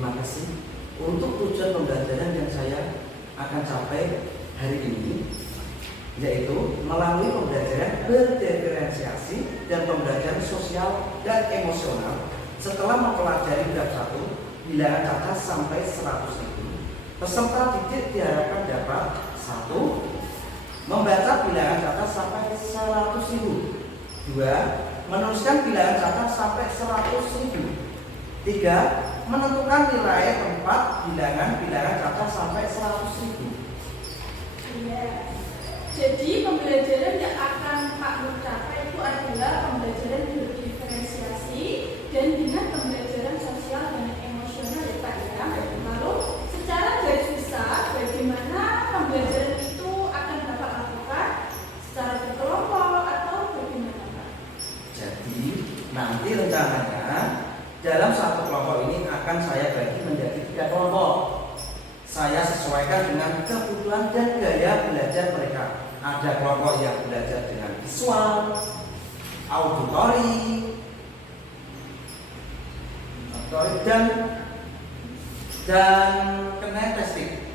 Terima kasih untuk tujuan pembelajaran yang saya akan capai hari ini, yaitu melalui pembelajaran berdiferensiasi dan pembelajaran sosial dan emosional. Setelah mempelajari bab 1 bilangan cacat sampai 100.000, peserta didik diharapkan dapat 1. Membaca bilangan cacat sampai 100.000. 2. Menuliskan bilangan cacat sampai 100.000. 3. Menentukan nilai tempat bilangan cacat sampai 100.000. Iya. Jadi pembelajaran yang akan Pak Nur capai itu adalah pembelajaran berdiferensiasi dan dengan pembelajaran sosial dan emosional ya Pak ya. Lalu secara garis besar bagaimana pembelajaran itu akan Bapak lakukan secara berkelompok atau bagaimana Pak? Jadi nanti rencananya dalam satu kelompok ini akan saya bagi menjadi 3 kelompok. Saya sesuaikan dengan kebutuhan dan gaya belajar mereka. Ada kelompok yang belajar dengan visual, auditori, dan kinesthetik.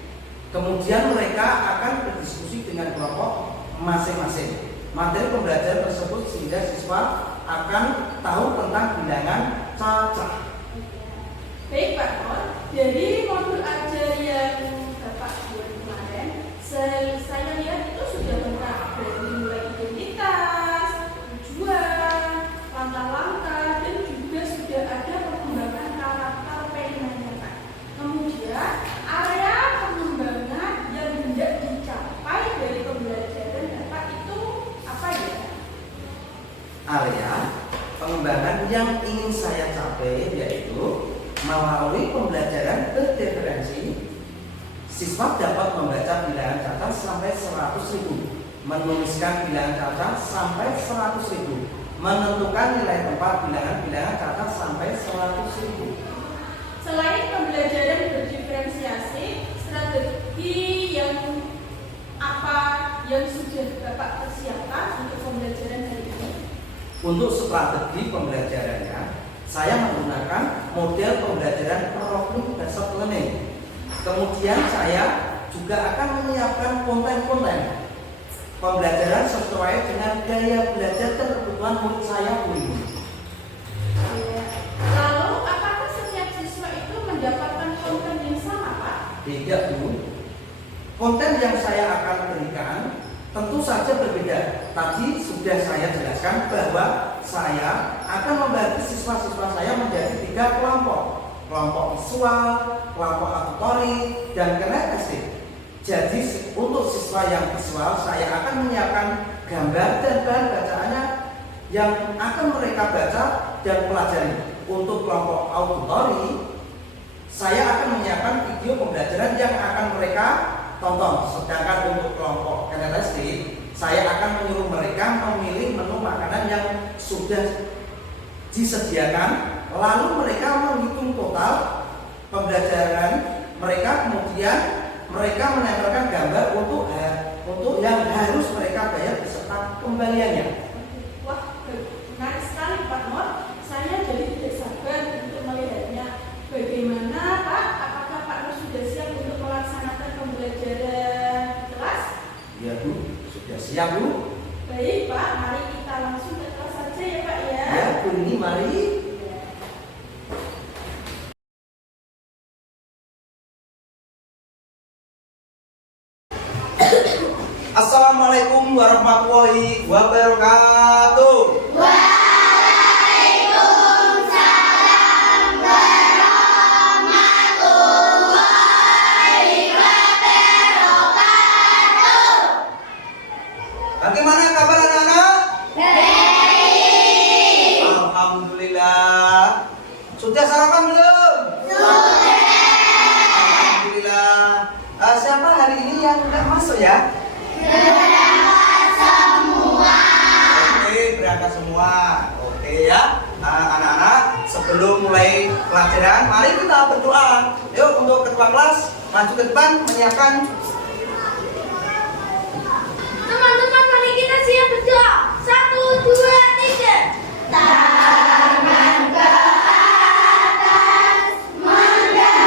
Kemudian mereka akan berdiskusi dengan kelompok masing-masing materi pembelajaran tersebut sehingga siswa akan tahu tentang bilangan cacat. Baik Pak Nur, dari modul ajar yang Bapak buat kemarin, saya lihat itu sudah lengkap dari mulai identitas, tujuan, langkah-langkah, dan juga sudah ada pengembangan karakter pengennya Pak. Kemudian area pengembangan yang hendak dicapai dari pembelajaran Bapak itu apa ya? Area pengembangan yang ingin saya capai yaitu melalui pembelajaran berdiferensi, siswa dapat membaca bilangan cacat sampai 100.000, menuliskan bilangan cacat sampai 100.000, menentukan nilai tempat bilangan cacat sampai 100.000. Selain pembelajaran berdiferensiasi, strategi yang apa yang sudah Bapak persiapkan untuk pembelajaran hari ini? Untuk strategi pembelajarannya, saya menggunakan model pembelajaran problem-based learning. Kemudian saya juga akan menyiapkan konten-konten pembelajaran sesuai dengan gaya belajar dan kebutuhan murid saya ini. Lalu, apakah setiap siswa itu mendapatkan konten yang sama, Pak? Tidak, Bu. Konten yang saya akan berikan tentu saja berbeda. Tadi sudah saya jelaskan bahwa saya akan membagi siswa-siswa saya menjadi 3 kelompok. Kelompok visual, kelompok auditori, dan kinesthetik. Jadi untuk siswa yang visual saya akan menyiapkan gambar dan bahan bacaannya yang akan mereka baca dan pelajari. Untuk kelompok auditori saya akan menyiapkan video pembelajaran yang akan mereka tonton. Sedangkan untuk kelompok kinesthetik saya akan menyuruh mereka memilih menu makanan yang sudah disediakan, lalu mereka menghitung total pembelajaran mereka, kemudian mereka menempelkan gambar untuk yang harus mereka bayar beserta kembaliannya. Wah, menarik sekali Pak Nur. Saya jadi tidak sabar untuk melihatnya. Bagaimana Pak? Apakah Pak Nur sudah siap untuk melaksanakan pembelajaran kelas? Ya Bu, sudah siap Bu. Baik Pak, mari kita langsung ke kelas saja ya Pak ya. Ya Bu, ini mari. Assalamualaikum warahmatullahi wabarakatuh. Waalaikumsalam warahmatullahi wabarakatuh. Bagaimana kabar anak-anak? Baik. Alhamdulillah. Sudah sarapan belum? Sudah. Alhamdulillah. Siapa hari ini yang tidak masuk ya? Berangkat semua. Oke, berangkat semua. Oke ya. Anak-anak, sebelum mulai pelajaran, mari kita berdoa. Yuk untuk ketua kelas maju ke depan menyiapkan. Teman-teman, mari kita siap berdoa. 1, 2, 3. Tangan ke atas, menggantungkan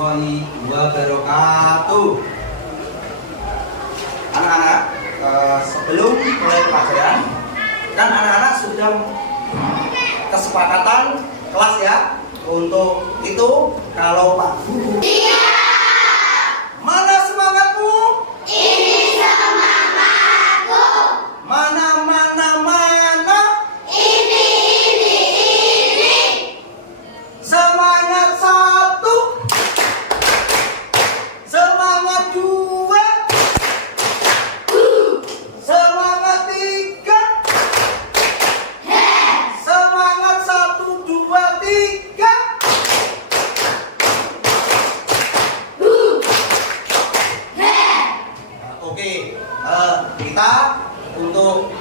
warahmatullahi wabarakatuh. Anak-anak, sebelum mulai pelajaran, kan anak-anak sudah kesepakatan kelas ya. Untuk itu, kalau Pak Guru, mana semangatmu? Ini semangatku. Mana? Ini. Semangat satu, semangat dua, semangat tiga, semangat satu, dua, tiga. Oke, kita untuk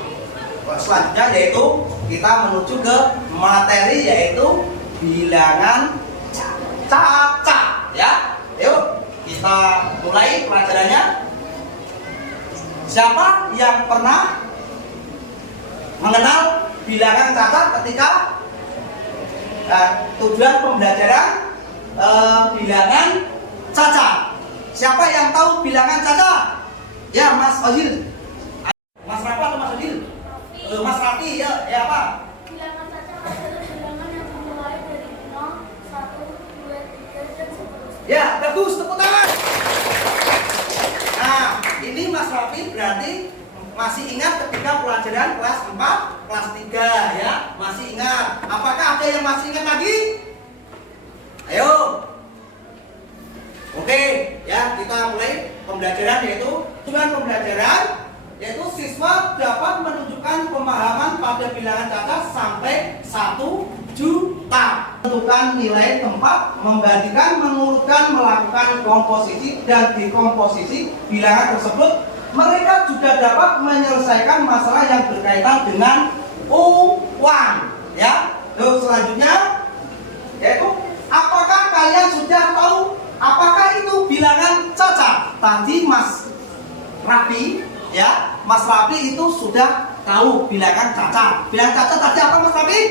selanjutnya yaitu kita menuju ke materi yaitu bilangan caca ya. Yuk kita mulai pelajarannya. Siapa yang pernah mengenal bilangan caca ketika tujuan pembelajaran bilangan caca? Siapa yang tahu bilangan caca? Ya, Mas Ozil. Mas Rafa atau Mas Ozil? Mas Rafi ya, apa? Bilangan caca adalah bilangan yang dimulai dari 0, 1, 2, 3, dan seterusnya. Ya, bagus, tepuk tangan. Nah, ini Mas Rafi berarti masih ingat ketika pelajaran kelas 4, kelas 3 ya? Masih ingat. Apakah ada yang masih ingat lagi? Ayo. Oke, ya kita mulai pembelajaran yaitu tujuan pembelajaran yaitu siswa dapat menunjukkan pemahaman pada bilangan caca sampai 1 juta. Menentukan nilai tempat, membagikan, mengurutkan, melakukan komposisi dan dekomposisi bilangan tersebut. Mereka juga dapat menyelesaikan masalah yang berkaitan dengan uang. Ya, lalu selanjutnya yaitu apakah kalian sudah tahu apakah itu bilangan caca? Tadi Mas Rafi ya, Mas Rafi itu sudah tahu bilangan caca. Bilangan caca tadi apa Mas Rafi?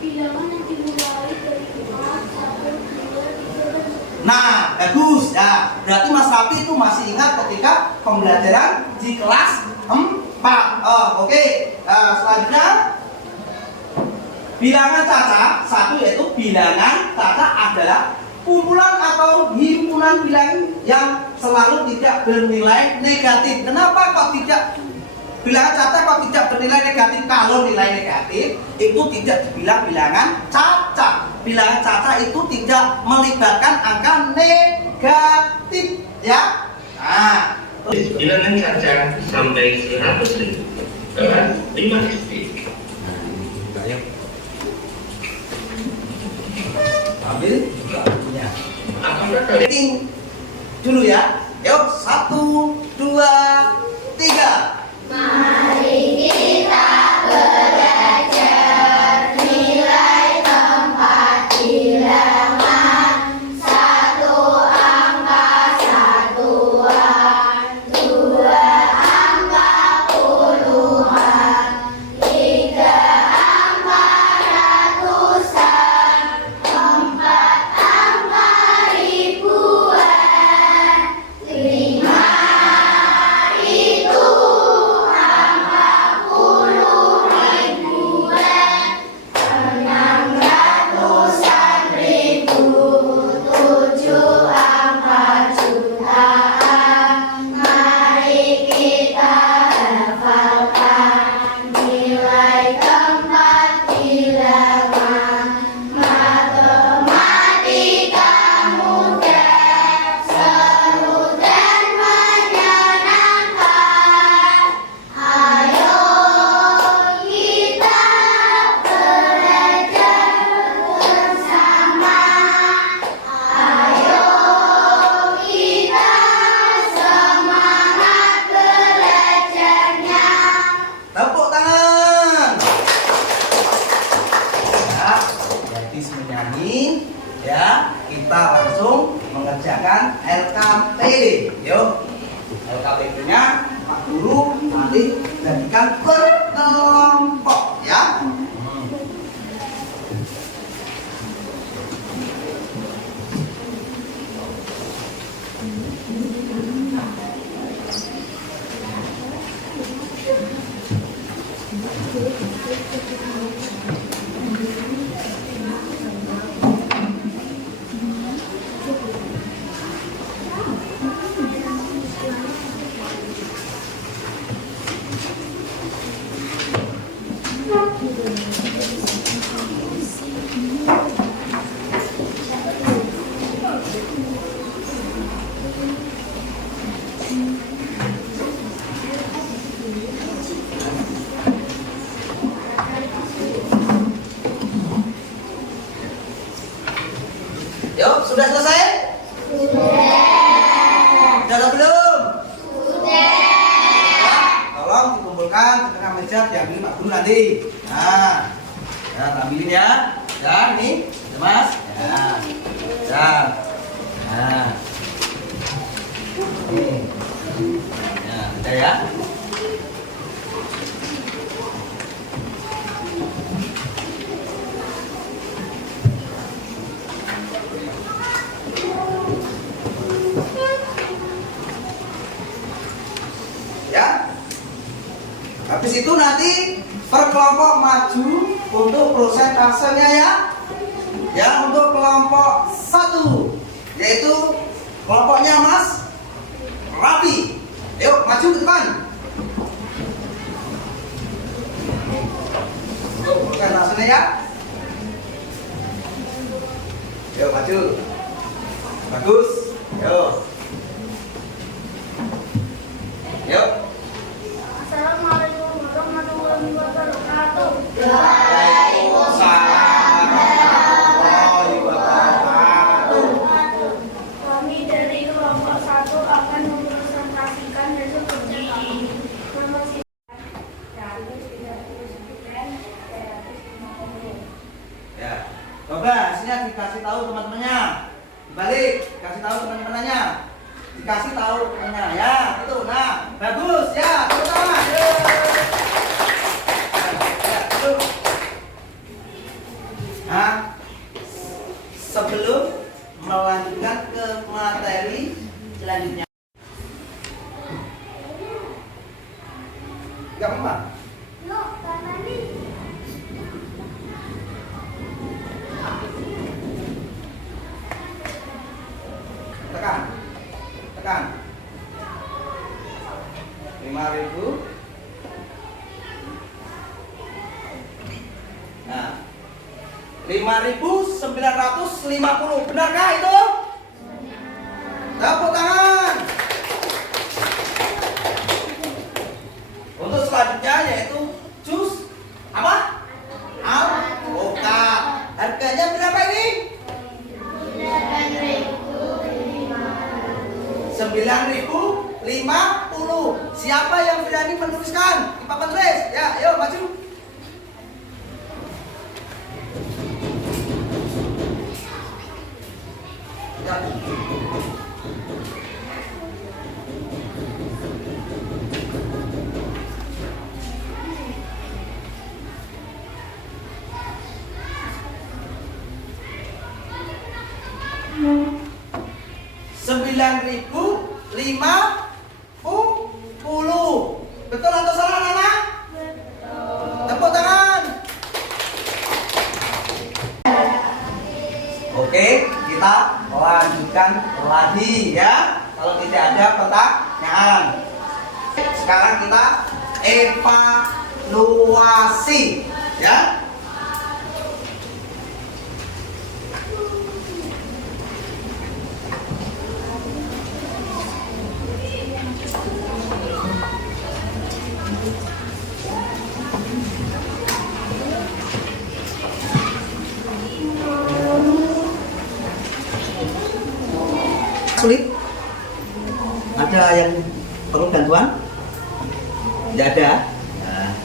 Bilangan yang dimulai dari 0, 1, 2, 3, dan Nah, bagus ya. Berarti Mas Rafi itu masih ingat ketika pembelajaran di kelas 4. Oke. Selanjutnya bilangan caca satu yaitu bilangan caca adalah kumpulan atau himpunan bilangan yang selalu tidak bernilai negatif. Kenapa kok tidak bilangan caca kok tidak bernilai negatif? Kalau nilai negatif itu tidak dibilang bilangan caca. Bilangan caca itu tidak melibatkan angka negatif ya. Nah, bilangan caca sampai 100.000 5 titik. ambil bukunya. Apakah kalian Hitung dulu ya. Yuk, 1, 2, 3. Mari kita belajar nilai tempat bilangan. 1 angka satuan, 2 angka puluhan, 3 angka ratusan, 4 angka ribuan, 5 itu angka puluh ribuan, 6 ratusan ribu, 7 angka jutaan. Mari kita hafalkan nilai tempat bilangan. Matematika mudah, seru dan menyenangkan. Ayo kita belajar bersama. Ayo kita semangat belajarnya. Tepuk tangan. Ya, jadi menyanyi ya, kita langsung mengerjakan LKPD. Yuk, LKPD-nya Pak Guru nanti jadikan berkelompok ya. Sudah selesai? Sudah atau belum? Ya, tolong dikumpulkan di tengah meja diambil Pak Guru nanti. Nah, ya ambilin ya. Ya, ini, ya, Mas. Ya, ya. Nah, ini. Ya, udah ya. Ya. Habis itu nanti per kelompok maju untuk prosentasenya ya. Ya, untuk kelompok 1 yaitu kelompoknya Mas Rapi. Yuk maju ke depan. Yuk prosentasenya ya. Yuk maju. Bagus. Yuk. Yuk. Assalamualaikum warahmatullahi wabarakatuh. Waalaikumsalam warahmatullahi wabarakatuh. Kami dari kelompok 1 akan mempresentasikan hasil kerja kami. Nama Ya. Coba sini dikasih tahu teman-temannya. Dibalik, dikasih tahu teman-temannya. Dikasih tahu temannya ya. Itu. Nah, bagus ya. Tepuk tangan. Ya, itu. Nah, sebelum melanjutkan ke materi selanjutnya. Enggak apa-apa. Loh, Kak Nani. Tekan. Tekan. 5.000. Nah. 5.950. Benarkah itu? Tepuk tangan. Untuk selanjutnya yaitu jus apa? Alpukat. Harganya berapa ini? 9.050. Siapa yang berani menuliskan di papan tulis? Ya, ayo maju. Ya. $9.050. Betul atau salah anak-anak? Tepuk tangan. Oke, kita lanjutkan lagi ya. Kalau tidak ada pertanyaan. Sekarang kita evaluasi ya. Sulit? Ada yang perlu bantuan? Tidak ada. Nah.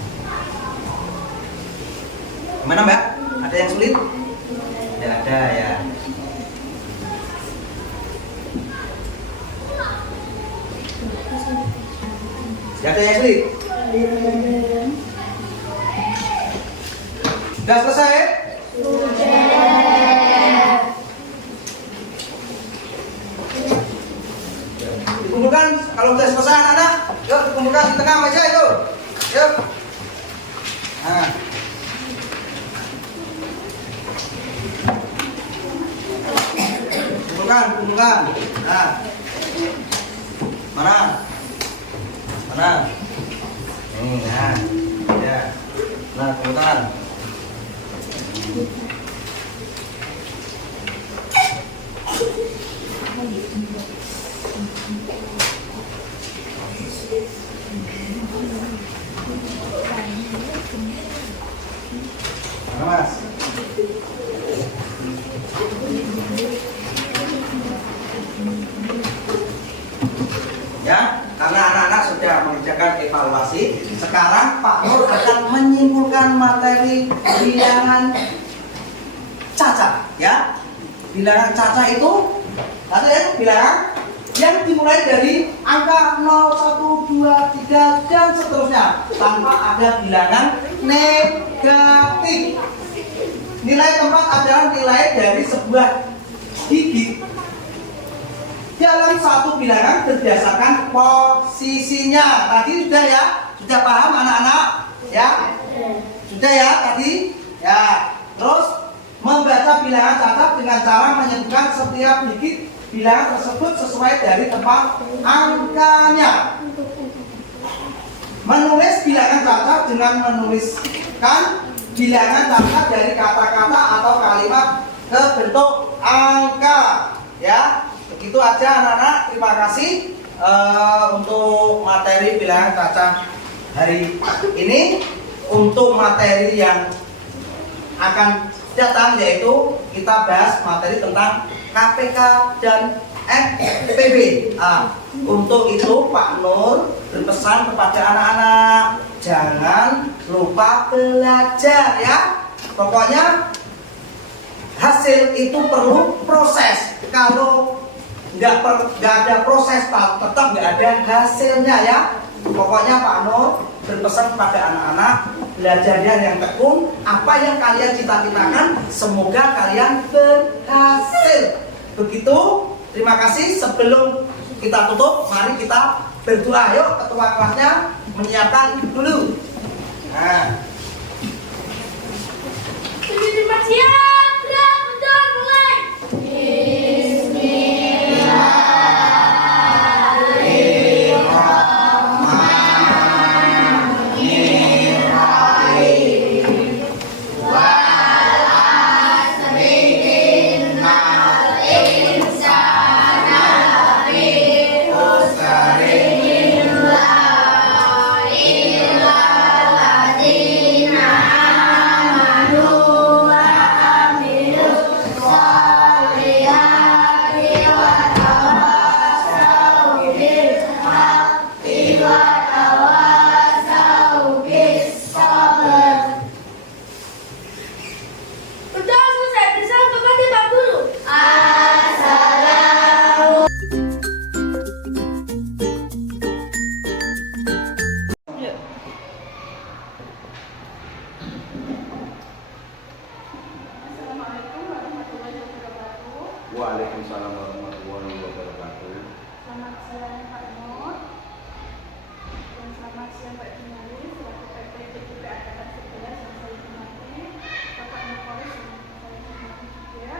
Gimana Mbak? Ada yang sulit? Tidak ada ya. Tidak ada yang sulit? Sudah selesai? Kumpulkan kalau sudah selesai anak-anak, yuk kumpulkan di tengah meja itu. Yuk. Nah. Kumpulkan. Nah. Mana? Nah. Ya. Nah, kumpulkan. Mana Mas? mengadakan evaluasi. Sekarang Pak Nur akan menyimpulkan materi bilangan caca, ya. Bilangan caca itu ada ya, bilangan yang dimulai dari angka 0, 1, 2, 3 dan seterusnya tanpa ada bilangan negatif. Nilai tempat adalah nilai dari sebuah gigi dalam satu bilangan berdasarkan posisinya. Tadi sudah ya, sudah paham anak-anak? Ya, sudah ya tadi? Ya. Terus membaca bilangan cacat dengan cara menyebutkan setiap gigi bilangan tersebut sesuai dari tempat angkanya. Menulis bilangan cacat dengan menuliskan bilangan cacat dari kata-kata atau kalimat ke bentuk angka, ya. Begitu aja anak-anak. Terima kasih untuk materi bilangan cacat hari ini. Untuk materi yang akan datang yaitu kita bahas materi tentang KPK dan FPB. Untuk itu Pak Nur berpesan kepada anak-anak jangan lupa belajar, ya. Pokoknya hasil itu perlu proses. Kalau nggak ada proses tetap nggak ada hasilnya, ya. Pokoknya Pak Nur berpesan kepada anak-anak belajarnya yang tekun. Apa yang kalian cita-citakan semoga kalian berhasil. Begitu. Terima kasih. Sebelum kita tutup, mari kita berdoa. Yuk, ketua kelasnya menyiapkan dulu. Nah. Terima siap, gerak, betul, mulai. Waalaikumsalam warahmatullahi wabarakatuh. Selamat siang Pak Nur dan selamat siang Pak Jumali selaku PT PTP Angkatan 11 yang saya hormati, Bapak Nurpolis yang saya hormati juga.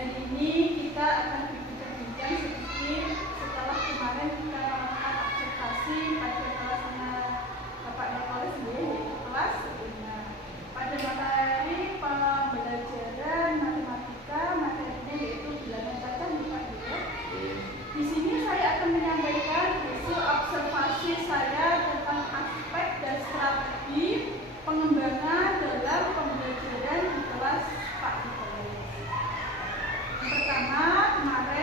Hari ini kita akan berbincang sedikit setelah kemarin kita melakukan observasi pada kelasnya Bapak Nurpolis yaitu kelas sebelumnya. Pada materi pembelajaran matematika, materinya yaitu bilangan cacat Pak Nur. Di sini saya akan menyampaikan hasil observasi saya tentang aspek dan strategi pengembangan dalam pembelajaran di kelas Pak Nurpolis. Yang pertama, kemarin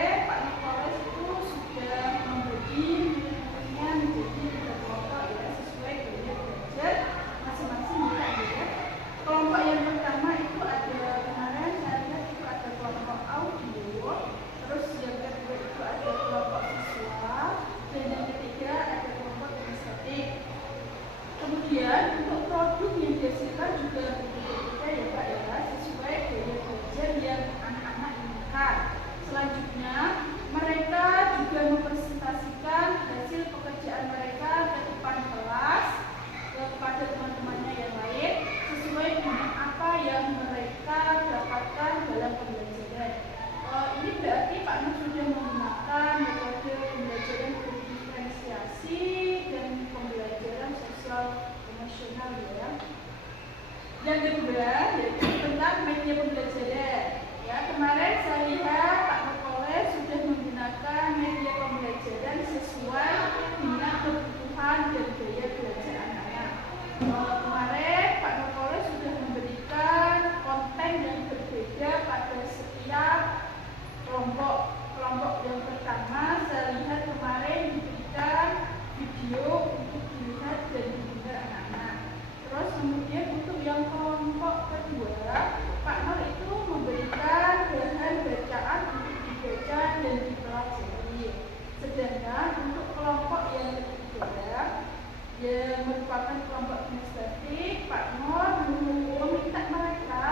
merupakan kelompok administratif, Pak Nur meminta mereka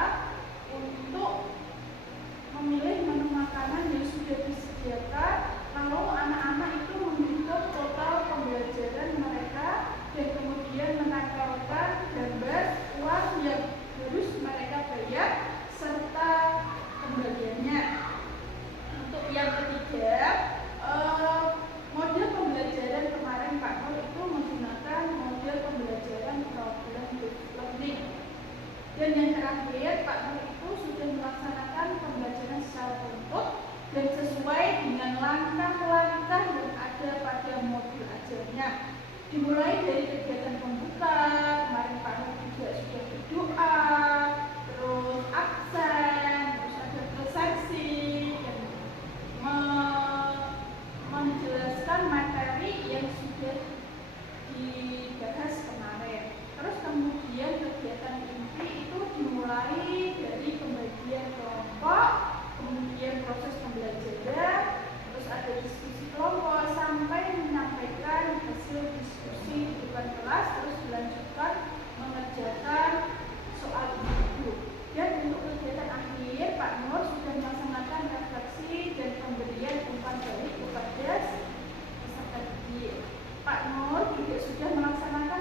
untuk memilih menu makanan yang sudah disediakan, lalu anak-anak itu menghitung total pembelajaran mereka dan kemudian menampilkan gambar uang yang harus mereka bayar serta kembaliannya. Untuk yang ketiga, model pembelajaran kemarin Pak Nur itu menggunakan model pembelajaran problem learning. Dan yang terakhir, Pak Nur itu sudah melaksanakan pembelajaran secara runtut dan sesuai dengan langkah-langkah yang ada pada modul ajarnya. Dimulai dari kegiatan pembuka, kemarin Pak Nur juga sudah berdoa, terus absen, terus ada presensi, dan menjelaskan materi yang sudah dibahas kemarin. Terus kemudian kegiatan inti itu dimulai dari pembagian kelompok, kemudian proses pembelajaran, terus ada diskusi kelompok sampai menyampaikan hasil diskusi di depan kelas, terus dilanjutkan mengerjakan soal itu. Dan untuk kegiatan akhir, Pak Nur sudah melaksanakan refleksi dan pemberian umpan balik kepada peserta didik. Pak Nur juga sudah melaksanakan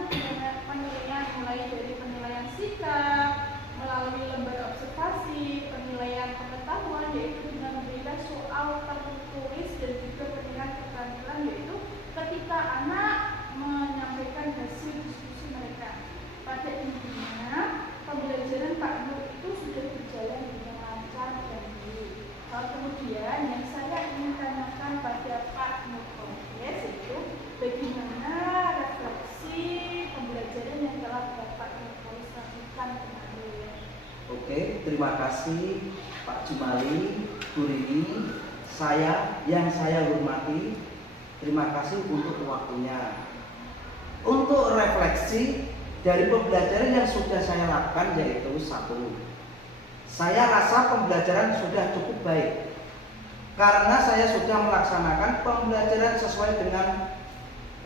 penilaian mulai dari penilaian sikap, melalui lembar observasi, penilaian pengetahuan yaitu dengan memberikan soal tertulis dan juga penilaian keterampilan yaitu ketika anak menyampaikan hasil diskusi mereka. Pada intinya, pembelajaran Pak Nur itu sudah berjalan dengan lancar dan baik. Kemudian yang saya ingin tanyakan pada Pak Nur yaitu bagaimana refleksi pembelajaran yang telah Bapak Nur lakukan kemarin. Oke, terima kasih Pak Jumali, Bu Rini, yang saya hormati. Terima kasih untuk waktunya. Untuk refleksi dari pembelajaran yang sudah saya lakukan yaitu satu, saya rasa pembelajaran sudah cukup baik karena saya sudah melaksanakan pembelajaran sesuai dengan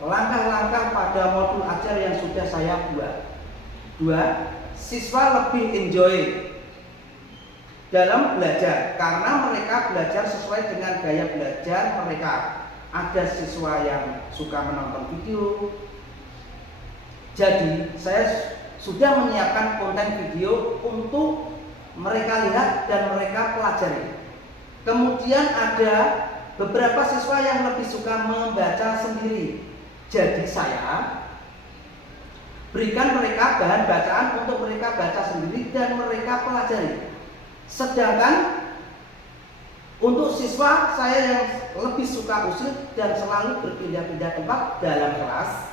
langkah-langkah pada modul ajar yang sudah saya buat. Dua, siswa lebih enjoy dalam belajar karena mereka belajar sesuai dengan gaya belajar mereka. Ada siswa yang suka menonton video, jadi saya sudah menyiapkan konten video untuk mereka lihat dan mereka pelajari. Kemudian ada beberapa siswa yang lebih suka membaca sendiri, jadi saya berikan mereka bahan bacaan untuk mereka baca sendiri dan mereka pelajari. Sedangkan untuk siswa saya yang lebih suka usil dan selalu berpindah-pindah tempat dalam kelas,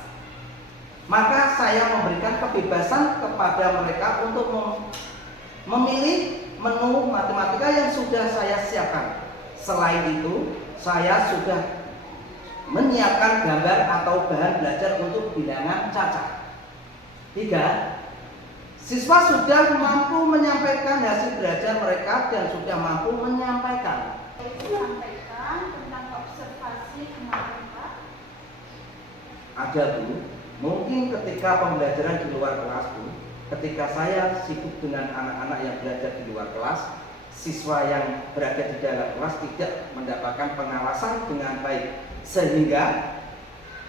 maka saya memberikan kebebasan kepada mereka untuk memilih menu matematika yang sudah saya siapkan. Selain itu, saya sudah menyiapkan gambar atau bahan belajar untuk bilangan cacat. Tiga, siswa sudah mampu menyampaikan hasil belajar mereka dan sudah mampu menyampaikan. Sampaikan tentang observasi kemarin Pak. Ada Bu, mungkin ketika pembelajaran di luar kelas Bu, ketika saya sibuk dengan anak-anak yang belajar di luar kelas, siswa yang berada di dalam kelas tidak mendapatkan pengawasan dengan baik, sehingga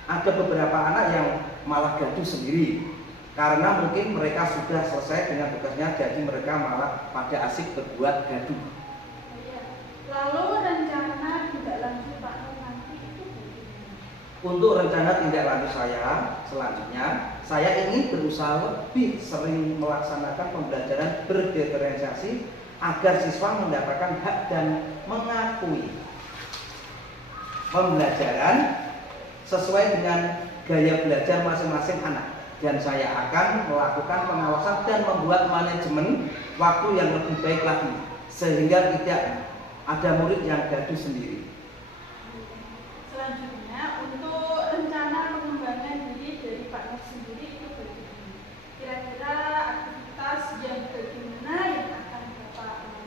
ada beberapa anak yang malah gaduh sendiri karena mungkin mereka sudah selesai dengan tugasnya, jadi mereka malah pada asik berbuat gaduh. Lalu rencana tidak lanjut Pak Nur nanti itu bagaimana? Untuk rencana tindak lanjut saya selanjutnya, saya ingin berusaha lebih sering melaksanakan pembelajaran berdiferensiasi agar siswa mendapatkan hak dan mengakui pembelajaran sesuai dengan gaya belajar masing-masing anak. Dan saya akan melakukan pengawasan dan membuat manajemen waktu yang lebih baik lagi sehingga tidak ada murid yang gaduh sendiri. Selanjutnya, untuk rencana pengembangan diri dari Pak Nur sendiri itu bagaimana? Kira-kira aktivitas yang bagaimana yang akan Bapak lakukan?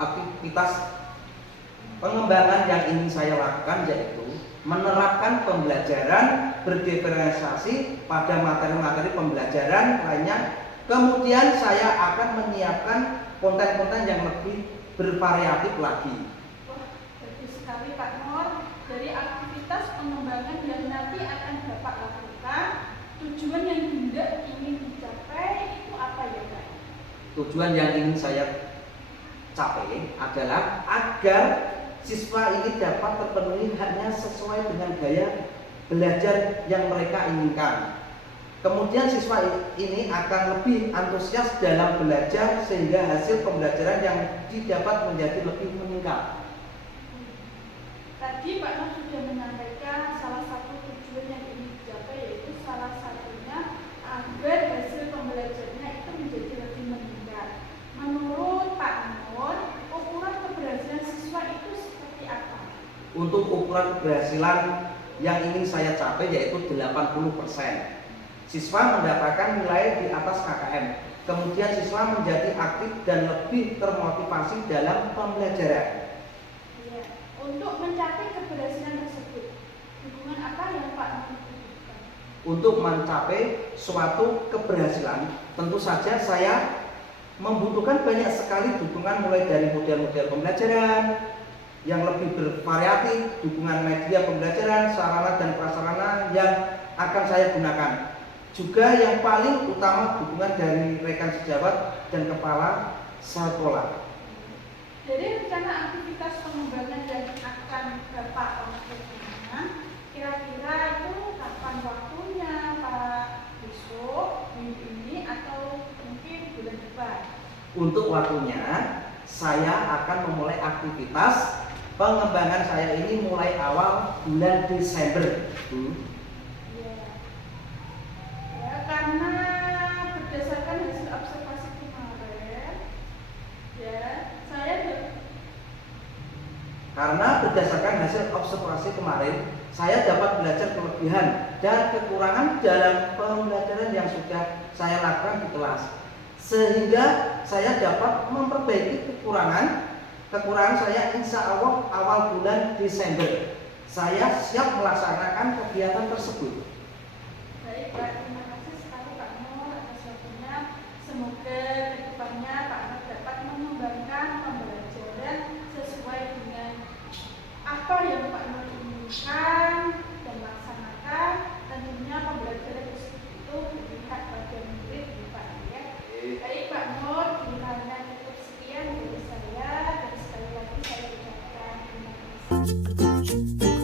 Aktivitas Pengembangan yang ingin saya lakukan yaitu menerapkan pembelajaran berdiferensiasi pada materi-materi pembelajaran lainnya. Kemudian saya akan menyiapkan konten-konten yang lebih bervariatif lagi. Wah, bagus sekali Pak Nur. Dari aktivitas pengembangan yang nanti akan Bapak lakukan, tujuan yang hendak ingin dicapai itu apa ya Pak? Tujuan yang ingin saya capai adalah agar siswa ini dapat terpenuhi haknya sesuai dengan gaya belajar yang mereka inginkan. Kemudian siswa ini akan lebih antusias dalam belajar sehingga hasil pembelajaran yang didapat menjadi lebih meningkat. Tadi Pak Nur sudah menyampaikan salah satu tujuan yang ingin dicapai yaitu salah satunya agar hasil pembelajarannya itu menjadi lebih meningkat. Menurut Pak Nur, ukuran keberhasilan siswa itu seperti apa? Untuk ukuran keberhasilan yang ingin saya capai yaitu 80%. Siswa mendapatkan nilai di atas KKM. Kemudian siswa menjadi aktif dan lebih termotivasi dalam pembelajaran. Ya. Untuk mencapai keberhasilan tersebut, dukungan apa yang Pak Nur butuhkan? Untuk mencapai suatu keberhasilan, tentu saja saya membutuhkan banyak sekali dukungan mulai dari model-model pembelajaran yang lebih bervariatif, dukungan media pembelajaran, sarana dan prasarana yang akan saya gunakan. Juga yang paling utama dukungan dari rekan sejawat dan kepala sekolah. Dari rencana aktivitas pengembangan yang akan Bapak lakukan, kira-kira itu kapan waktunya Pak? Besok, minggu ini, atau mungkin bulan depan? Untuk waktunya, saya akan memulai aktivitas pengembangan saya ini mulai awal bulan Desember. Ya, karena berdasarkan hasil observasi kemarin, ya, Karena berdasarkan hasil observasi kemarin, saya dapat belajar kelebihan dan kekurangan dalam pembelajaran yang sudah saya lakukan di kelas. Sehingga saya dapat memperbaiki kekurangan saya insya Allah awal bulan Desember. Saya siap melaksanakan kegiatan tersebut. baik Pak, terima kasih sekali Pak Nur atas waktunya. Semoga kedepannya Pak Nur dapat mengembangkan pembelajaran sesuai dengan apa yang Pak Nur inginkan dan laksanakan. Tentunya pembelajaran tersebut itu berpihak pada murid Pak ya. Baik Pak Nur, kiranya cukup sekian dari saya dan sekali lagi saya ucapkan terima kasih.